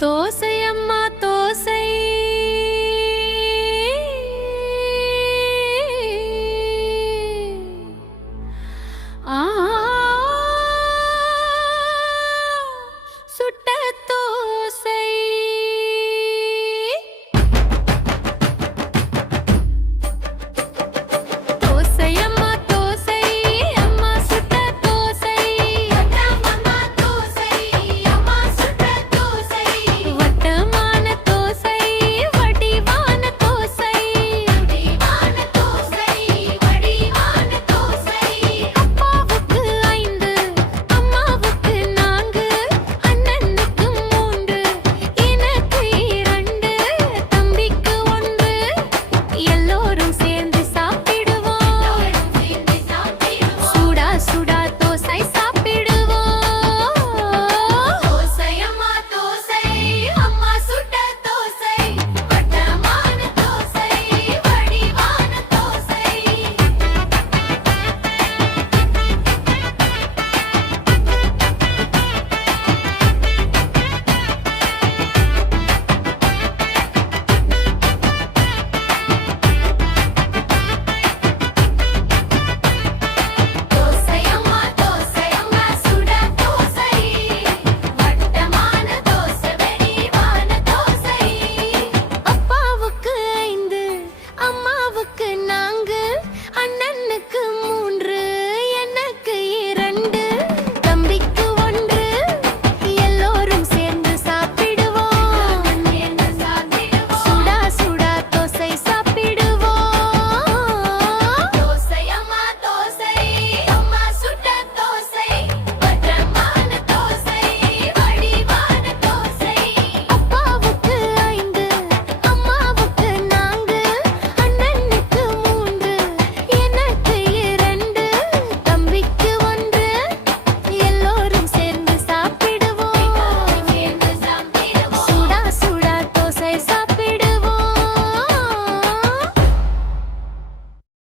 తోసయమ్మ తోసై ఆ